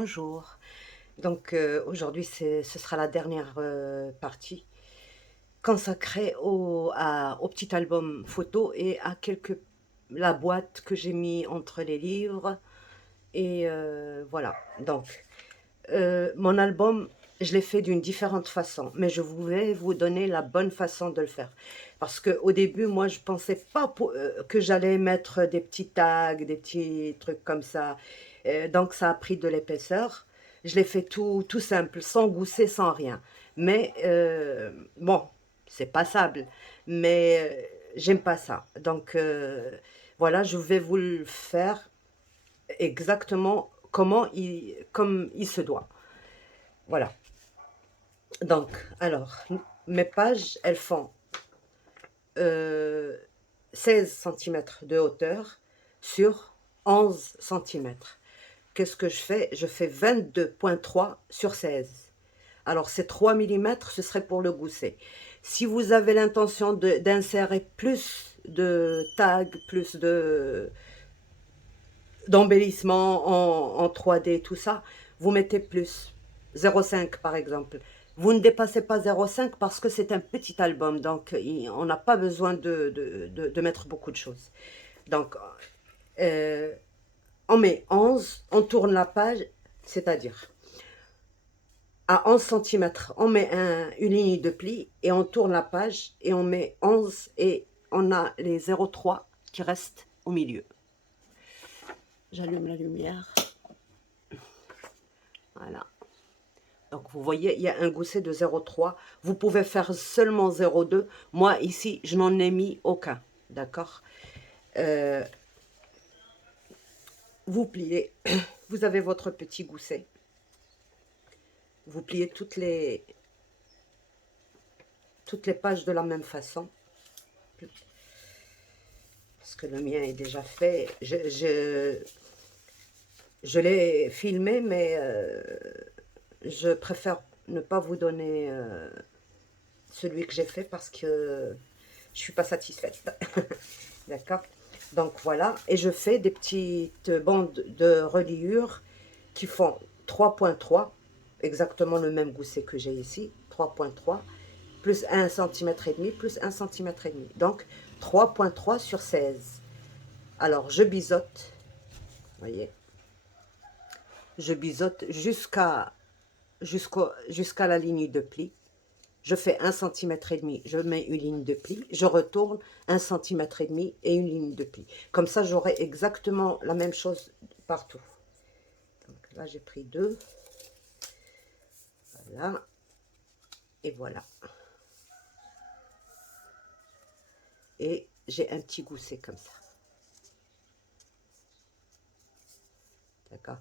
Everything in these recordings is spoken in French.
bonjour. Donc aujourd'hui, ce sera la dernière partie consacrée au petit album photo et à la boîte que j'ai mis entre les livres. Et voilà. Donc, mon album, je l'ai fait d'une différente façon, mais je voulais vous donner la bonne façon de le faire. Parce qu'au début, moi, je pensais pas que j'allais mettre des petits tags, des petits trucs comme ça. Donc, ça a pris de l'épaisseur. Je l'ai fait tout simple, sans gousset, sans rien. Mais bon, c'est passable. Mais j'aime pas ça. Donc, voilà, je vais vous le faire exactement comme il se doit. Voilà. Donc, alors, mes pages, elles font euh, 16 cm de hauteur sur 11 cm. Qu'est-ce que je fais? Je fais 22,3 sur 16. Alors, ces 3 mm, ce serait pour le gousset. Si vous avez l'intention d'insérer plus de tags, plus d'embellissement en 3D, tout ça, vous mettez plus. 0,5 par exemple. Vous ne dépassez pas 0,5 parce que c'est un petit album, donc on n'a pas besoin de mettre beaucoup de choses. Donc, euh, on met 11, on tourne la page, c'est-à-dire à 11 cm, on met une ligne de pli et on tourne la page et on met 11 et on a les 0,3 qui restent au milieu. J'allume la lumière. Voilà. Donc, vous voyez, il y a un gousset de 0,3. Vous pouvez faire seulement 0,2. Moi, ici, je n'en ai mis aucun. D'accord. euh, Vous pliez. Vous avez votre petit gousset. Vous pliez toutes les pages de la même façon. Parce que le mien est déjà fait. Je l'ai filmé, mais je préfère ne pas vous donner celui que j'ai fait parce que je suis pas satisfaite. D'accord. Donc voilà, et je fais des petites bandes de reliure qui font 3,3, exactement le même gousset que j'ai ici, 3,3, plus 1,5 cm, plus 1,5 cm. Donc 3,3 sur 16. Alors je biseaute, voyez, je biseaute jusqu'à la ligne de pli. Je fais 1,5 cm, je mets une ligne de pli, je retourne 1,5 cm et une ligne de pli. Comme ça, j'aurai exactement la même chose partout. Donc là, j'ai pris deux. Voilà. Et voilà. Et j'ai un petit gousset comme ça. D'accord.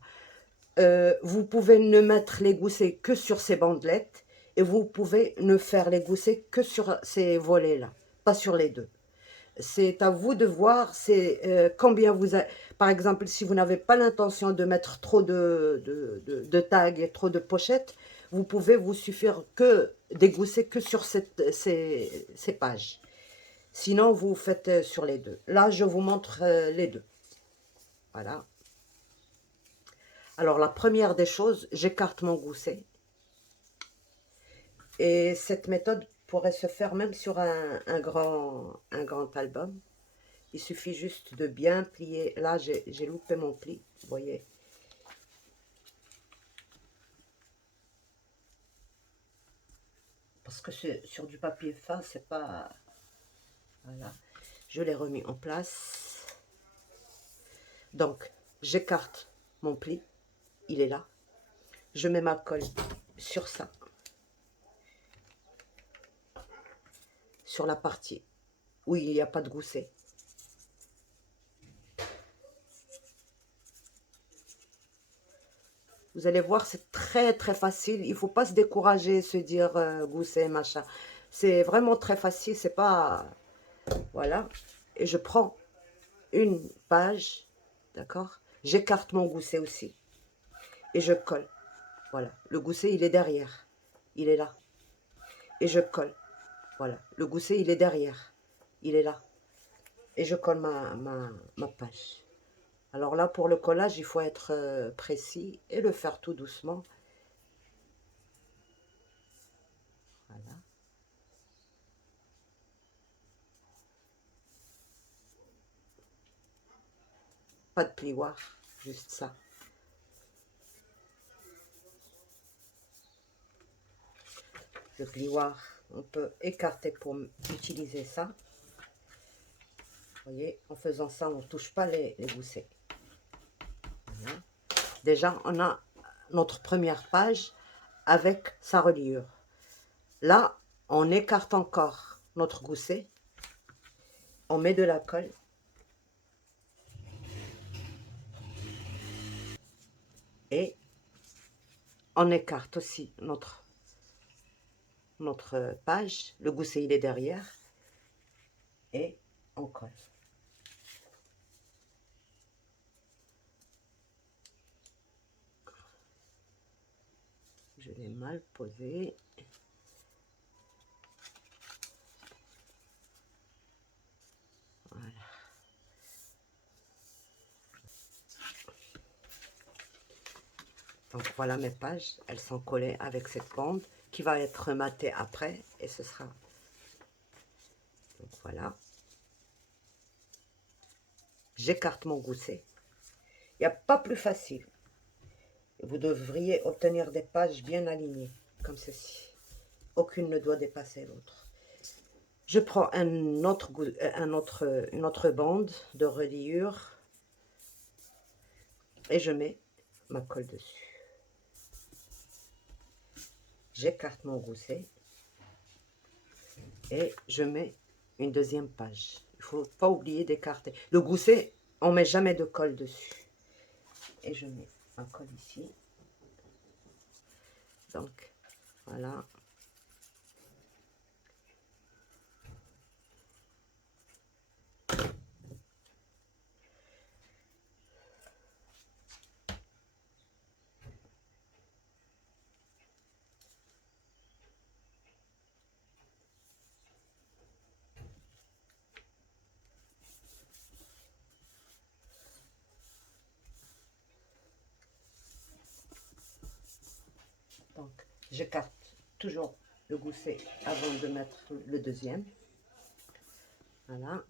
Vous pouvez ne mettre les goussets que sur ces bandelettes et vous pouvez ne faire les goussets que sur ces volets-là, pas sur les deux. C'est à vous de voir, c'est combien vous avez. Par exemple, si vous n'avez pas l'intention de mettre trop de tags et trop de pochettes, vous pouvez vous suffire que dégousser que sur ces pages. Sinon, vous faites sur les deux. Là, je vous montre les deux. Voilà. Alors, la première des choses, j'écarte mon gousset. Et cette méthode pourrait se faire même sur un grand album. Il suffit juste de bien plier. Là, j'ai loupé mon pli, vous voyez. Parce que sur du papier fin, c'est pas... Voilà. Je l'ai remis en place. Donc, j'écarte mon pli. Il est là. Je mets ma colle sur ça. Sur la partie où il n'y a pas de gousset. Vous allez voir, c'est très facile. Il ne faut pas se décourager, se dire gousset, machin. C'est vraiment très facile. C'est pas... Voilà. Et je prends une page, d'accord? J'écarte mon gousset aussi. Et je colle. Voilà. Le gousset, il est derrière. Il est là. Et je colle. Voilà. Le gousset, il est derrière. Il est là. Et je colle ma page. Alors là, pour le collage, il faut être précis et le faire tout doucement. Voilà. Pas de plioir, juste ça. Le plioir, on peut écarter pour utiliser ça. Vous voyez, en faisant ça, on ne touche pas les goussets. Voilà. Déjà, on a notre première page avec sa reliure. Là, on écarte encore notre gousset. On met de la colle. Et on écarte aussi notre page. Le gousset, il est derrière. Et on colle. Je l'ai mal posé. Voilà. Donc voilà mes pages, elles sont collées avec cette bande qui va être matée après et ce sera. Donc voilà. J'écarte mon gousset. Il n'y a pas plus facile. Vous devriez obtenir des pages bien alignées, comme ceci. Aucune ne doit dépasser l'autre. Je prends une autre bande de reliure et je mets ma colle dessus. J'écarte mon gousset et je mets une deuxième page. Il ne faut pas oublier d'écarter. Le gousset, on ne met jamais de colle dessus. Et je mets un colle ici. Donc, voilà. Donc, j'écarte toujours le gousset avant de mettre le deuxième. Voilà.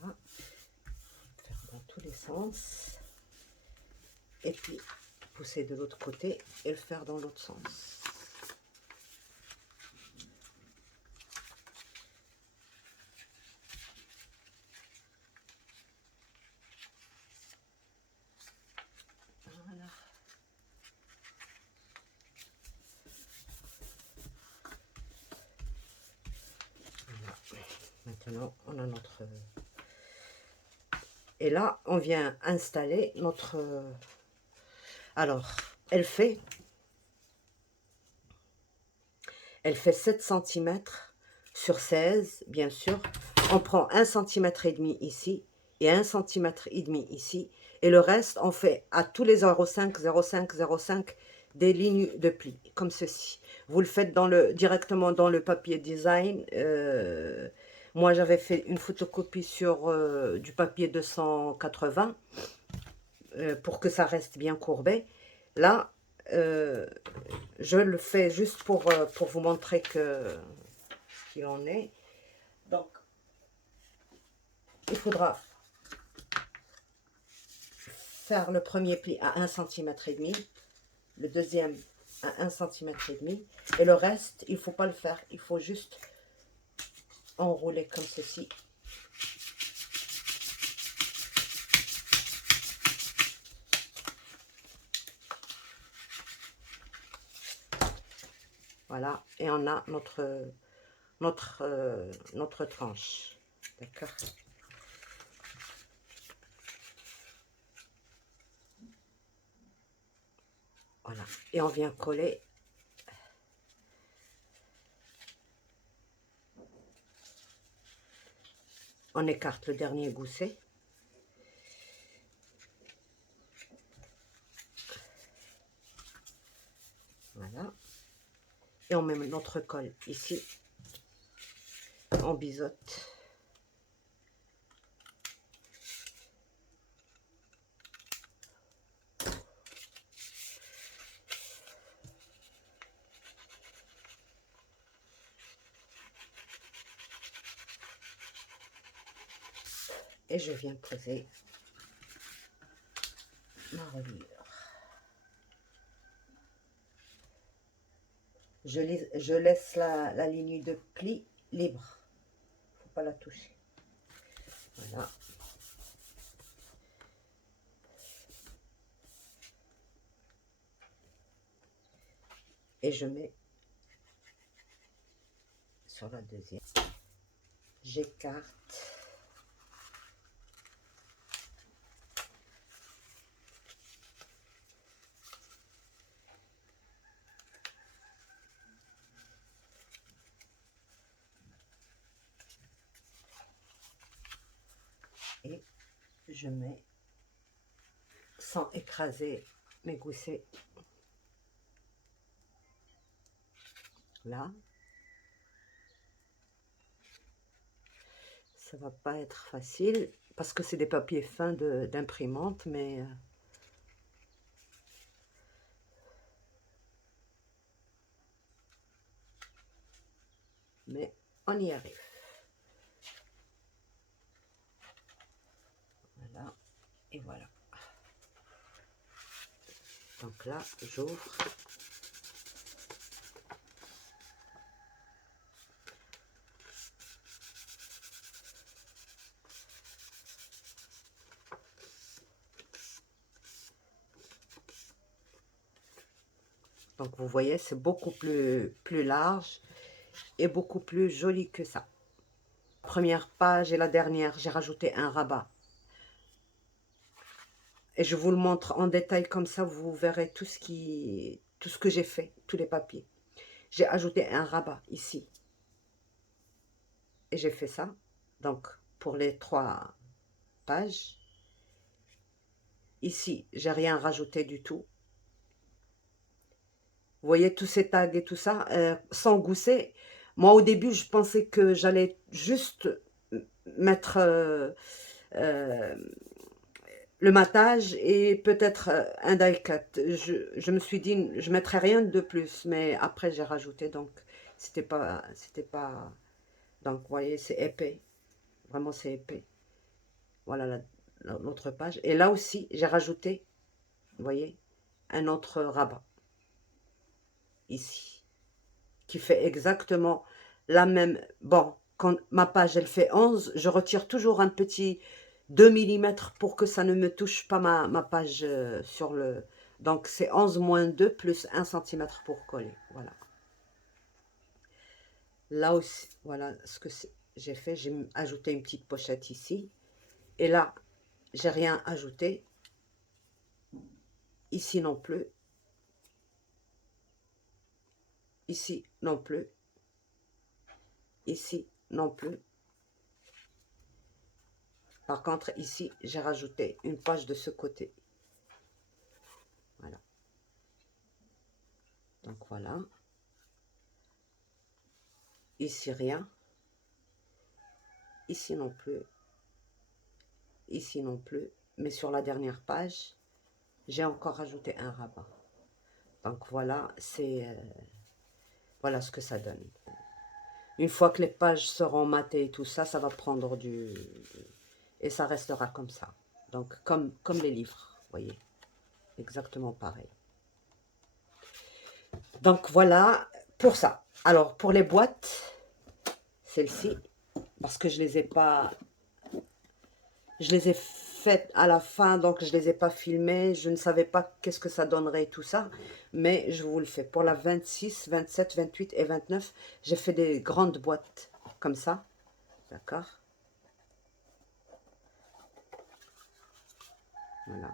Voilà. Faire dans tous les sens. Et puis, pousser de l'autre côté et le faire dans l'autre sens. Voilà. Voilà. Maintenant, on a notre... Et là, on vient installer notre... Alors, elle fait 7 cm sur 16, bien sûr. On prend 1,5 cm ici et 1,5 cm ici. Et le reste, on fait à tous les 0,5, 0,5, 0,5 des lignes de pli, comme ceci. Vous le faites directement dans le papier design. Moi, j'avais fait une photocopie sur du papier 280 pour que ça reste bien courbé. Là, je le fais juste pour vous montrer qu'il en est. Donc, il faudra faire le premier pli à 1,5 cm, le deuxième à 1,5 cm, et le reste, il ne faut pas le faire, il faut juste enrouler comme ceci. Voilà, et on a notre tranche. D'accord. Voilà. Et on vient coller. On écarte le dernier gousset. Voilà. Et on met notre colle ici. On biseaute. Et je viens poser ma reliure. Je laisse la ligne de pli libre. Faut pas la toucher. Voilà. Et je mets sur la deuxième. J'écarte. Et je mets, sans écraser mes goussets, là. Ça va pas être facile parce que c'est des papiers fins d'imprimante, mais on y arrive. Voilà, et voilà. Donc là, j'ouvre. Donc vous voyez, c'est beaucoup plus large et beaucoup plus joli que ça. Première page et la dernière, j'ai rajouté un rabat. Et je vous le montre en détail comme ça, vous verrez tout ce que j'ai fait, tous les papiers. J'ai ajouté un rabat ici. Et j'ai fait ça. Donc, pour les 3 pages. Ici, j'ai rien rajouté du tout. Vous voyez tous ces tags et tout ça, sans gousset. Moi, au début, je pensais que j'allais juste mettre euh, le matage et peut-être un die-cut. Je me suis dit, je ne mettrai rien de plus, mais après, j'ai rajouté, donc c'était pas... Donc, vous voyez, c'est épais. Vraiment, c'est épais. Voilà l'autre page. Et là aussi, j'ai rajouté, vous voyez, un autre rabat. Ici. Qui fait exactement la même. Bon, quand ma page, elle fait 11, je retire toujours un petit 2 millimètres pour que ça ne me touche pas ma page sur le... Donc, c'est 11 moins 2 plus 1 centimètre pour coller. Voilà. Là aussi, voilà ce que j'ai fait. J'ai ajouté une petite pochette ici. Et là, j'ai rien ajouté. Ici non plus. Ici non plus. Ici non plus. Par contre, ici, j'ai rajouté une page de ce côté. Voilà. Donc voilà. Ici rien. Ici non plus. Ici non plus. Mais sur la dernière page, j'ai encore rajouté un rabat. Donc voilà, voilà ce que ça donne. Une fois que les pages seront matées et tout ça, ça va prendre du... Et ça restera comme ça. Donc comme les livres, vous voyez. Exactement pareil. Donc voilà pour ça. Alors pour les boîtes, celles-ci, parce que je les ai pas... Je les ai faites à la fin, donc je les ai pas filmées. Je ne savais pas qu'est-ce que ça donnerait tout ça. Mais je vous le fais. Pour la 26, 27, 28 et 29, j'ai fait des grandes boîtes comme ça. D'accord? Voilà.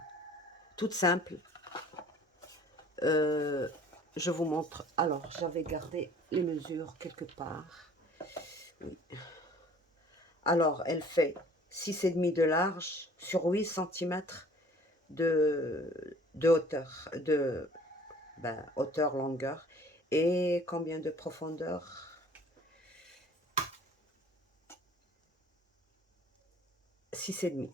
Toutes simples. Euh, je vous montre. Alors, j'avais gardé les mesures quelque part. Oui. Alors, elle fait 6,5 de large sur 8 cm de hauteur, hauteur, longueur. Et combien de profondeur? 6,5.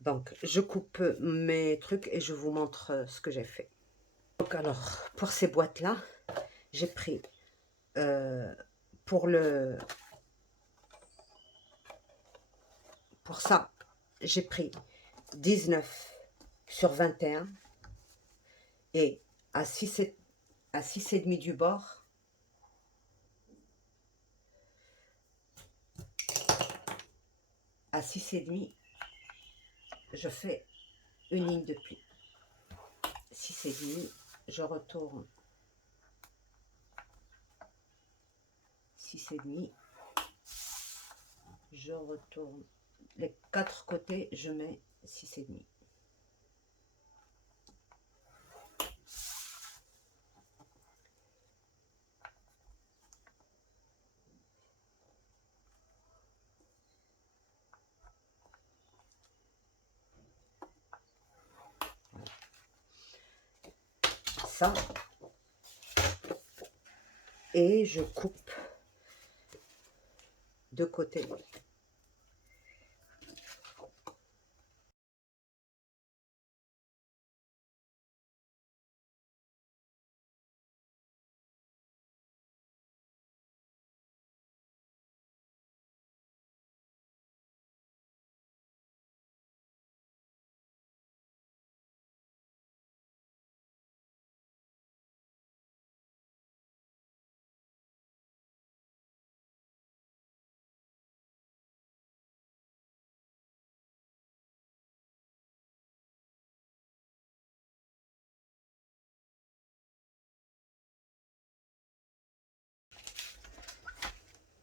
Donc, je coupe mes trucs et je vous montre ce que j'ai fait. Donc, alors, pour ces boîtes-là, j'ai pris pour ça, j'ai pris 19 sur 21 et à 6,5 du bord, à 6,5, je fais une ligne de pli. 6,5, je retourne 6,5, je retourne les 4 côtés, je mets 6,5. Ça, et je coupe de côté.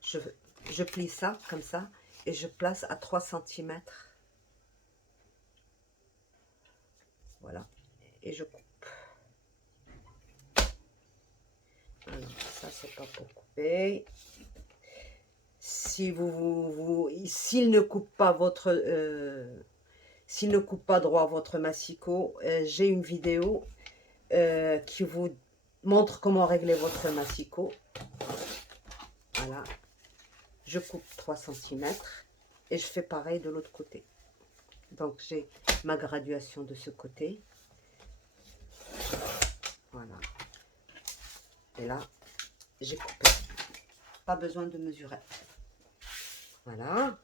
Je, je plie ça comme ça et je place à 3 cm. Voilà. Et je coupe. Alors, ça, c'est pas pour couper. Si s'il ne coupe pas s'il ne coupe pas droit votre massicot, j'ai une vidéo qui vous montre comment régler votre massicot. Voilà. Je coupe 3 cm et je fais pareil de l'autre côté. Donc, j'ai ma graduation de ce côté. Voilà. Et là, j'ai coupé. Pas besoin de mesurer. Voilà.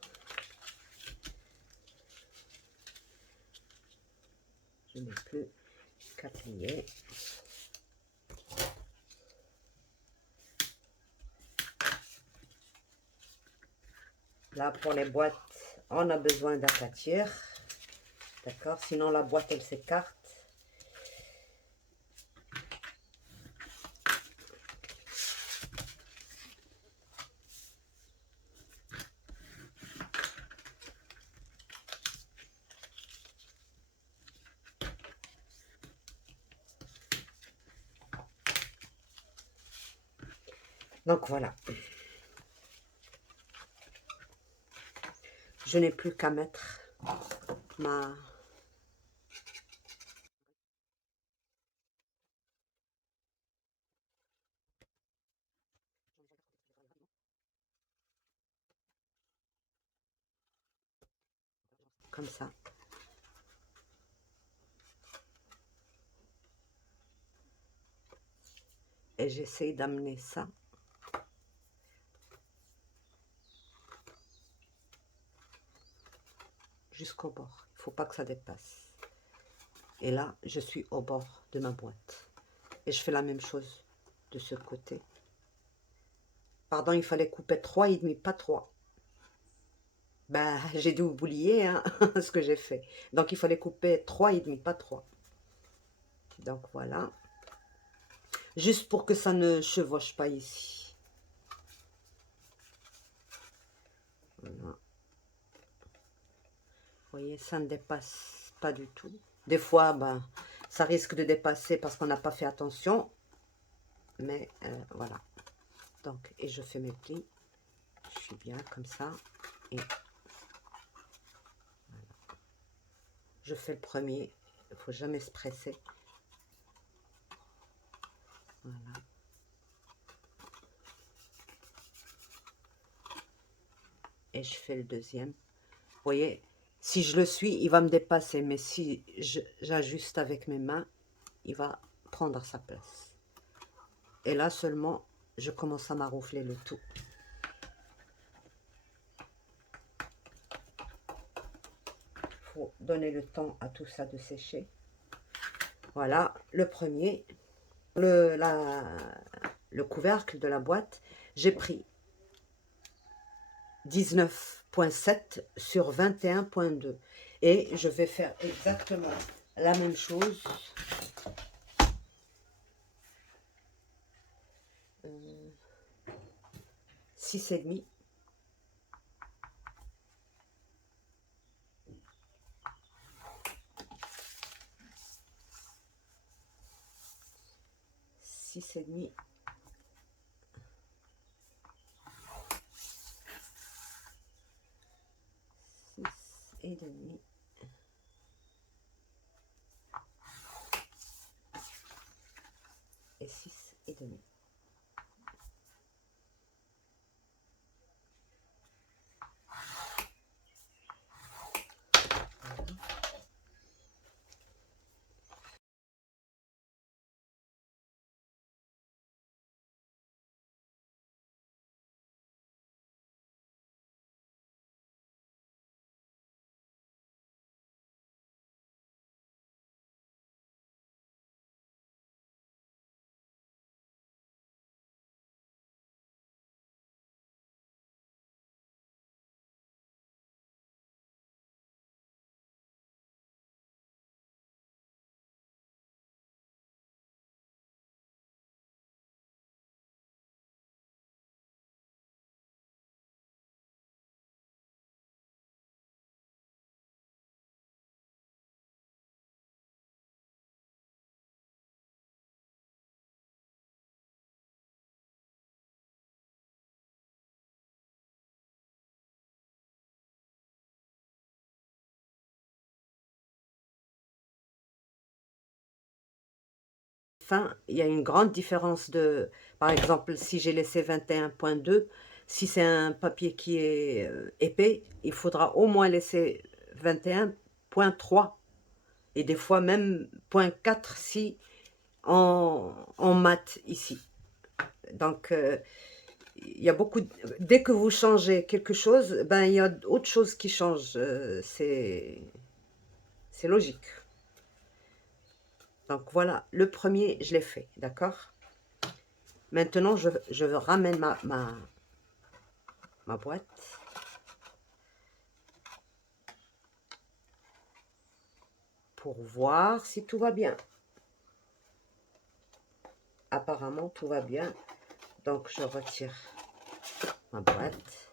Je n'ai plus qu'à plier. Là, pour les boîtes, on a besoin d'aplatir. D'accord? Sinon, la boîte, elle s'écarte. Donc, voilà. Je n'ai plus qu'à mettre ma... Comme ça. Et j'essaye d'amener ça jusqu'au bord. Il ne faut pas que ça dépasse. Et là, je suis au bord de ma boîte. Et je fais la même chose de ce côté. Pardon, il fallait couper 3,5, pas 3. Ben, j'ai dû oublier hein, ce que j'ai fait. Donc, il fallait couper 3,5, pas 3. Donc, voilà. Juste pour que ça ne chevauche pas ici. Voilà. voyez, ça ne dépasse pas du tout. Des fois, ben, ça risque de dépasser parce qu'on n'a pas fait attention. Mais voilà. Donc, et je fais mes plis. Je suis bien comme ça. Et voilà. Je fais le premier. Il ne faut jamais se presser. Voilà. Et je fais le deuxième. Vous voyez, si je le suis, il va me dépasser. Mais si j'ajuste avec mes mains, il va prendre sa place. Et là seulement, je commence à maroufler le tout. Il faut donner le temps à tout ça de sécher. Voilà, le premier. Le couvercle de la boîte, j'ai pris 19,7 sur 21,2. Et je vais faire exactement la même chose. 6,5. Six et demi. Et 6,5. Fin, il y a une grande différence de, par exemple, si j'ai laissé 21,2, si c'est un papier qui est épais, il faudra au moins laisser 21,3 et des fois même 0,4 si en mat ici. Donc, il y a beaucoup dès que vous changez quelque chose, ben, il y a autre chose qui change. C'est logique. Donc voilà, le premier, je l'ai fait, d'accord? Maintenant, je ramène ma boîte. Pour voir si tout va bien. Apparemment, tout va bien. Donc, je retire ma boîte.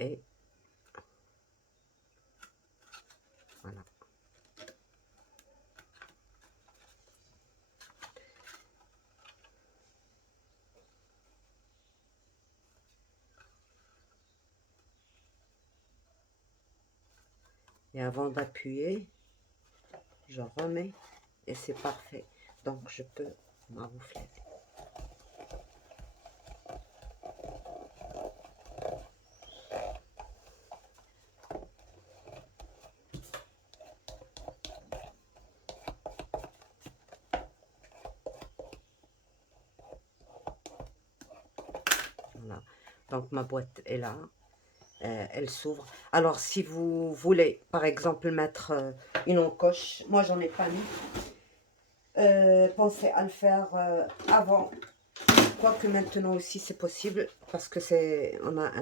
Et voilà. Et avant d'appuyer, je remets et c'est parfait. Donc, je peux maroufler. Voilà. Donc, ma boîte est là. Elle s'ouvre. Alors, si vous voulez, par exemple, mettre une encoche, moi, j'en ai pas mis. Pensez à le faire avant. Quoique maintenant aussi, c'est possible parce que on a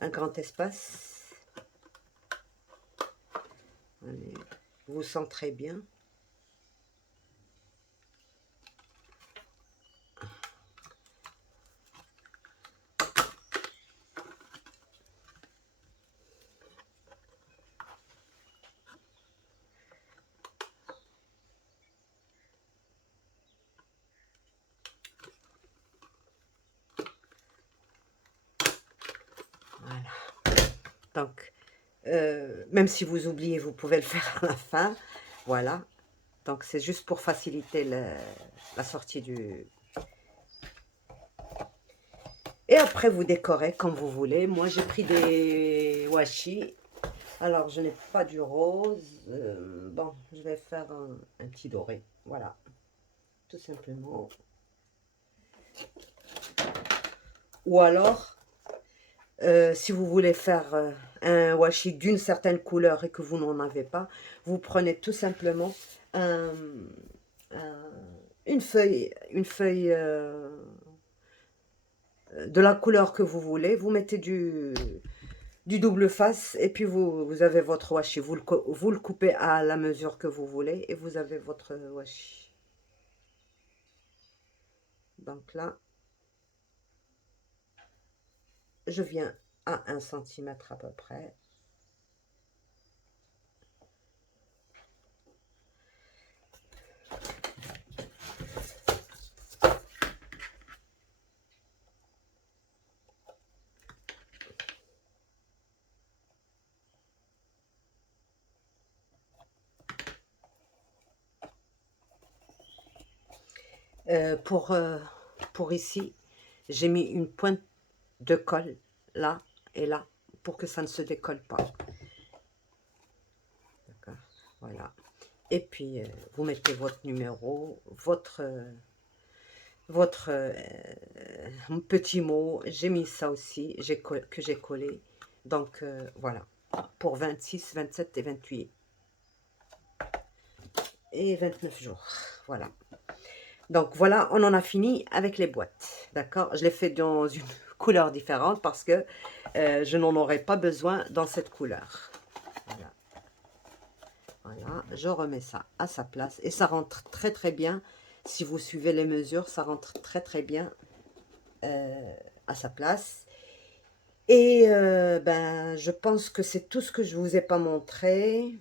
un grand espace. Allez, vous centrez bien. Donc, même si vous oubliez, vous pouvez le faire à la fin. Voilà. Donc, c'est juste pour faciliter la sortie du... Et après, vous décorez comme vous voulez. Moi, j'ai pris des washi. Alors, je n'ai pas du rose. Bon, je vais faire un petit doré. Voilà, tout simplement. Ou alors, si vous voulez faire un washi d'une certaine couleur et que vous n'en avez pas, vous prenez tout simplement un- une feuille de la couleur que vous voulez. Vous mettez du double face et puis vous avez votre washi. Vous le coupez à la mesure que vous voulez et vous avez votre washi. Donc là, je viens à 1 cm à peu près. Euh, pour, euh, pour ici, j'ai mis une pointe de colle là et là pour que ça ne se décolle pas. D'accord, voilà. Et puis, vous mettez votre numéro, votre petit mot. J'ai mis ça aussi, que j'ai collé. Donc, voilà. Pour 26, 27 et 28. Et 29 jours. Voilà. Donc voilà, on en a fini avec les boîtes. D'accord? Je l'ai fait dans une couleur différente parce que je n'en aurais pas besoin dans cette couleur. Voilà. Voilà, je remets ça à sa place. Et ça rentre très très bien. Si vous suivez les mesures, ça rentre très très bien à sa place. Et ben, je pense que c'est tout ce que je vous ai pas montré.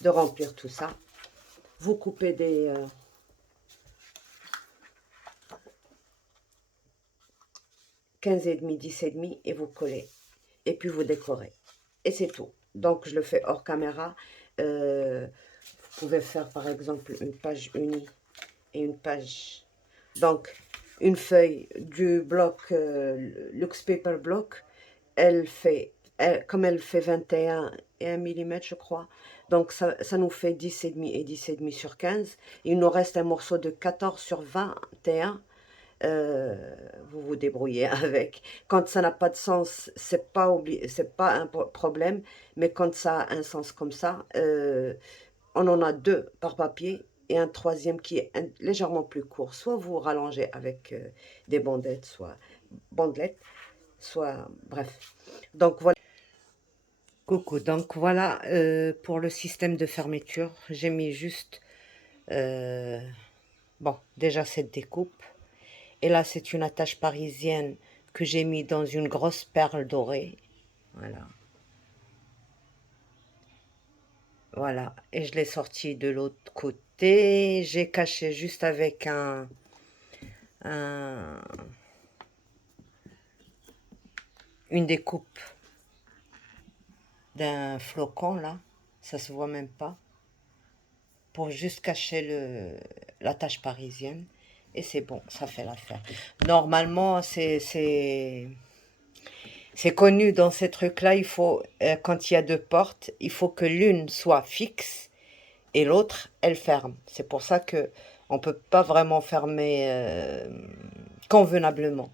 De remplir tout ça. Vous coupez des 15 et demi, 10 et demi et vous collez. Et puis vous décorez. Et c'est tout. Donc je le fais hors caméra. Vous pouvez faire par exemple une page unie et une page. Donc une feuille du bloc Lux Paper Block, comme elle fait 21 et 1 mm je crois. Donc ça nous fait 10 et demi et 10 et demi sur 15. Il nous reste un morceau de 14 sur 21. Vous vous débrouillez avec. Quand ça n'a pas de sens, c'est pas un problème, mais quand ça a un sens comme ça, on en a deux par papier et un troisième qui est légèrement plus court. Soit vous rallongez avec des bandelettes, soit bref. Donc voilà. Coucou, donc voilà pour le système de fermeture. J'ai mis juste, euh, bon, déjà cette découpe. Et là, c'est une attache parisienne que j'ai mis dans une grosse perle dorée. Voilà. Voilà. Et je l'ai sorti de l'autre côté. J'ai caché juste avec un- une découpe d'un flocon là, ça se voit même pas, pour juste cacher la tache parisienne. Et c'est bon, ça fait l'affaire. Normalement, c'est connu dans ces trucs-là, il faut, quand il y a deux portes, il faut que l'une soit fixe et l'autre, elle ferme. C'est pour ça que on peut pas vraiment fermer convenablement.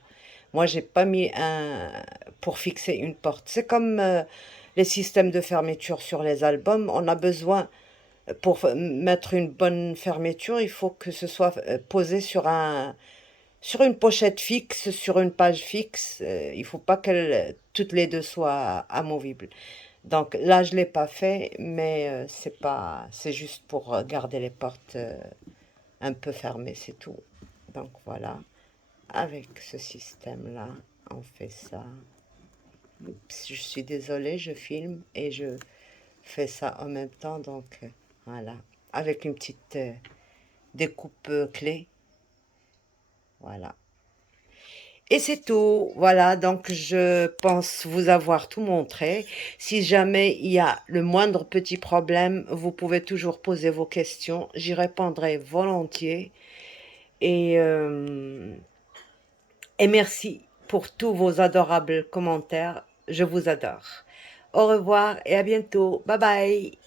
Moi, j'ai pas mis un pour fixer une porte. C'est comme les systèmes de fermeture sur les albums. On a besoin, pour mettre une bonne fermeture, il faut que ce soit posé sur une pochette fixe, sur une page fixe. Il faut pas qu'elles toutes les deux soient amovibles. Donc là, je l'ai pas fait, mais c'est pas, c'est juste pour garder les portes un peu fermées, c'est tout. Donc voilà, avec ce système-là, on fait ça. Oups, je suis désolée, je filme et je fais ça en même temps, donc voilà, avec une petite découpe clé, voilà. Et c'est tout. Voilà, donc je pense vous avoir tout montré. Si jamais il y a le moindre petit problème, vous pouvez toujours poser vos questions. J'y répondrai volontiers. Et, euh, et merci pour tous vos adorables commentaires. Je vous adore. Au revoir et à bientôt. Bye bye.